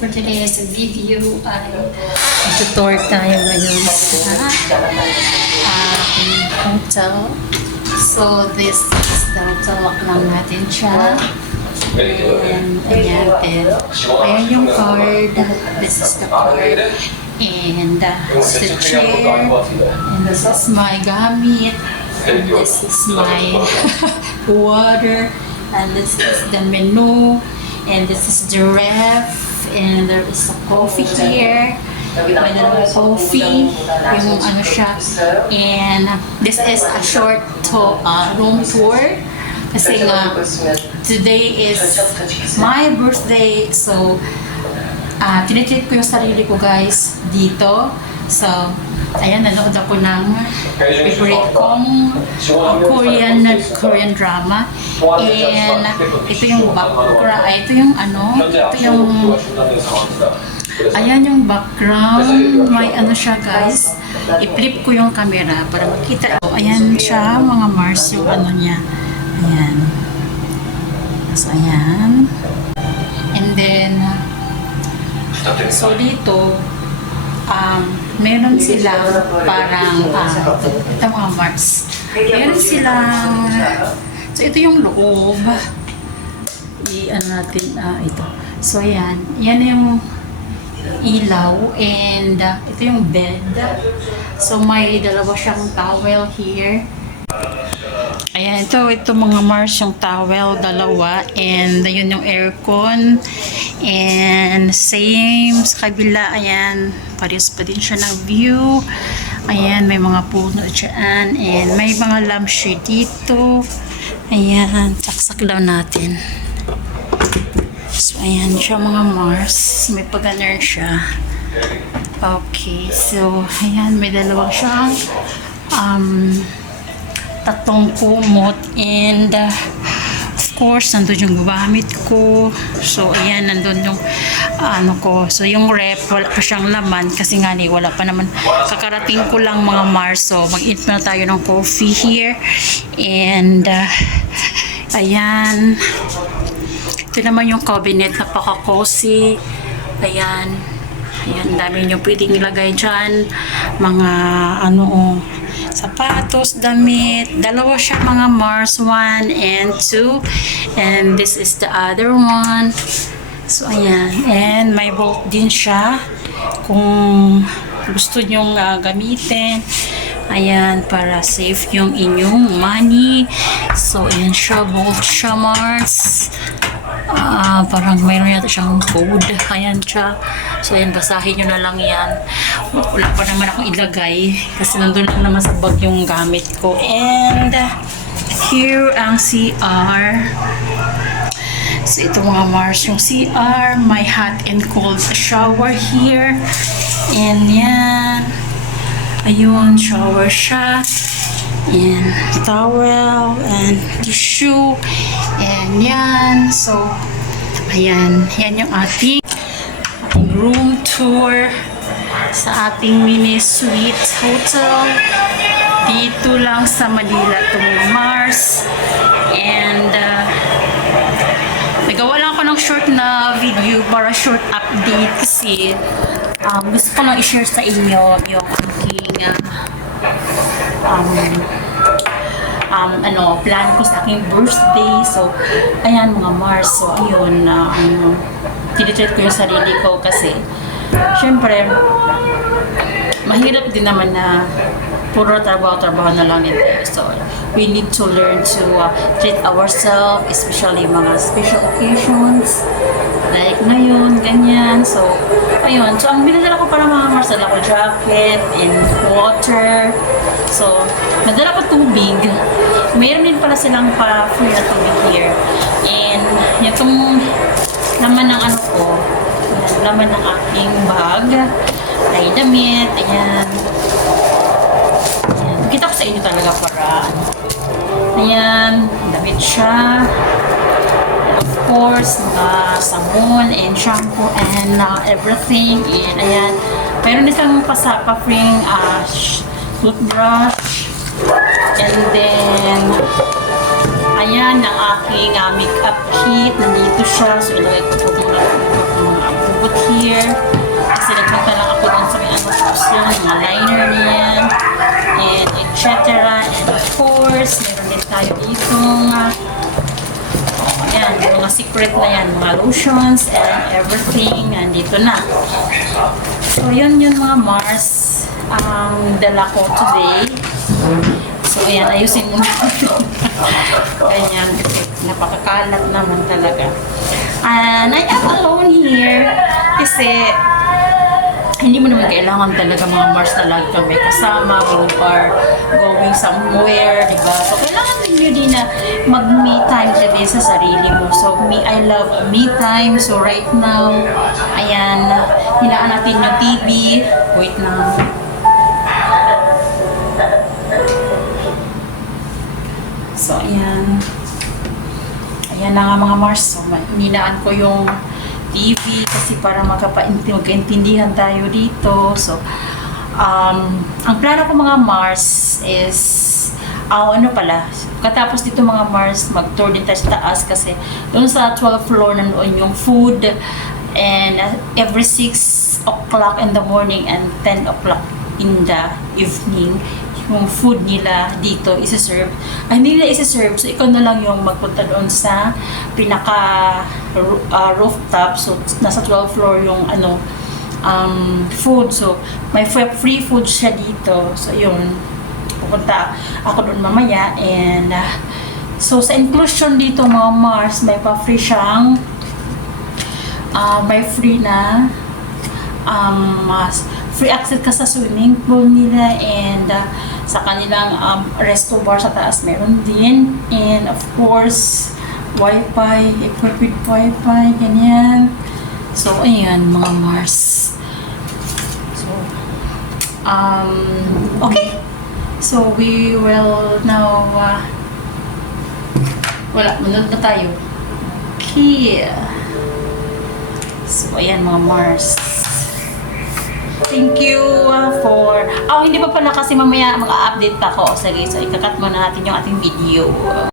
for today's video ay tutor tayo ngayon sa aking hotel. So this is the hotel, lock lang natin siya. And ayan, ayan yung card. This is the card. And this is the chair. And this is my gamit. And this is my water. And this is the menu. And this is the ref. And there is a coffee here. May dalawang coffee. Yung ano siya. And this is a short room tour. Kasi nga, today is my birthday. So, tinitreat ko yung sarili ko guys dito. So, ayan, nanood ako ng favorite kong Korean drama. And ito yung background, ito yung ayan yung background. May ano siya guys. I-flip ko yung camera para makita. Ayan siya mga Mars, yung ano niya. Ayan. So, ayan. And then, so dito, meron silang parang, ito mga Mars. Meron silang, so ito yung loob. I-ano natin, ito. So, ayan. Yan yung ilaw and ito yung bed. So, may dalawa siyang towel here. Ayan, ito mga Mars, yung towel, dalawa. And yun yung aircon. And same sa kabila, ayan, parehas pa din siya ng view. Ayan, may mga puno dyan. And may mga lampshade dito. Ayan, saksak lang natin. So, ayan siya mga Mars. May pag-ganar siya. Okay, so, ayan, may dalawang siyang tatlong kumot and of course nandun yung gamit ko. So ayan, nandun yung ano ko. So yung rep wala pa siyang laman kasi nga wala pa naman, kakarating ko lang mga Mars. So mag-eat na tayo ng coffee here and ayan, ito naman yung cabinet, napaka-cozy. Ayan, ayan, dami nyo pwedeng ilagay dyan, mga ano, sapatos, damit. Dalawa siya mga Mars, 1 and 2. And this is the other one. So, ayan. And may bolt din siya. Kung gusto nyong gamitin. Ayan, para safe yung inyong money. So, ayan siya. Bolt siya, Mars. Parang mayroon yata siyang code. Ayan siya. So, ayan, basahin nyo na lang yan. Wala pa naman akong ilagay kasi nandun lang naman sa bag yung gamit ko. And here ang CR. So, ito mga Mars, yung CR. My hot and cold shower here. And yan. Ayun, shower siya. And towel and tissue. And yan. So, ayan. Yan yung ating room tour sa ating mini suite hotel dito lang sa Manila to Mars. And nagawa lang ako ng short na video para short update kasi gusto ko lang i-share sa inyo yung aking plan ko sa aking birthday. So ayan mga Mars, so ayun, tinitreat ko yung sarili ko kasi syempre mahirap din naman na puro trabaho na lang din. So we need to learn to treat ourselves, especially mga special occasions like ngayon, ganyan. So ayun, so ang binadala ko para mga Mars, dala ko jacket and water. So nadala ko tubig. Mayroon din pala silang free na tubig here. And yung laman ng ano ko, laman ng aking bag ay damit. Ayan. Ayan. Kita ko sa inyo talaga para ayan, damit siya. Of course, sabon and shampoo and everything. And ayan, mayroon din silang pa-free toothbrush. And then ayan, ang aking makeup kit. Nandito siya. So, ilagay ko po mga put here. Kasi nagpunta lang ako dun sa may ano post yun, mga liner niyan, and etc. And of course, meron din tayo dito nga, ayan, yung mga secret na yan, mga lotions and everything, nandito na. So, yun mga Mars, ang dala ko today. So, ayan, ayusin mo natin. Ganyan, kasi napakakalat naman talaga. And I am alone here kasi hindi mo naman kailangan talaga mga Mars talaga may kasama when you are going somewhere, di ba? So, kailangan din din na mag-me time ka din sa sarili mo. So, I love me time. So, right now, ayan, hinaan natin yung TV. Wait na. So, ayan. Ayan na nga mga Mars. So, hinaan ko yung TV kasi para magkaintindihan tayo dito. So, ang plano ko mga Mars is, ano pala, katapos dito mga Mars, mag-tour din tayo sa taas kasi doon sa 12th floor nanoon yung food and every 6 o'clock in the morning and 10 o'clock in the evening, yung food nila dito isa-serve. Hindi nila isa-serve, so ikaw na lang yung magpunta doon sa pinaka rooftop. So nasa 12th floor yung food. So may free food siya dito. So yun, pupunta ako doon mamaya. And so sa inclusion dito mga Mars, may pa-free siyang may free na free access ka sa swimming pool nila, and sa kanilang resto bar sa taas meron din, and of course wifi, equipped with wifi, ganyan. So ayan mga Mars. So okay, so we will now manood na tayo. Okay, so ayan mga Mars. Thank you for... hindi pa pala kasi mamaya mag-update pa ako. Sige, so ikakat muna natin yung ating video.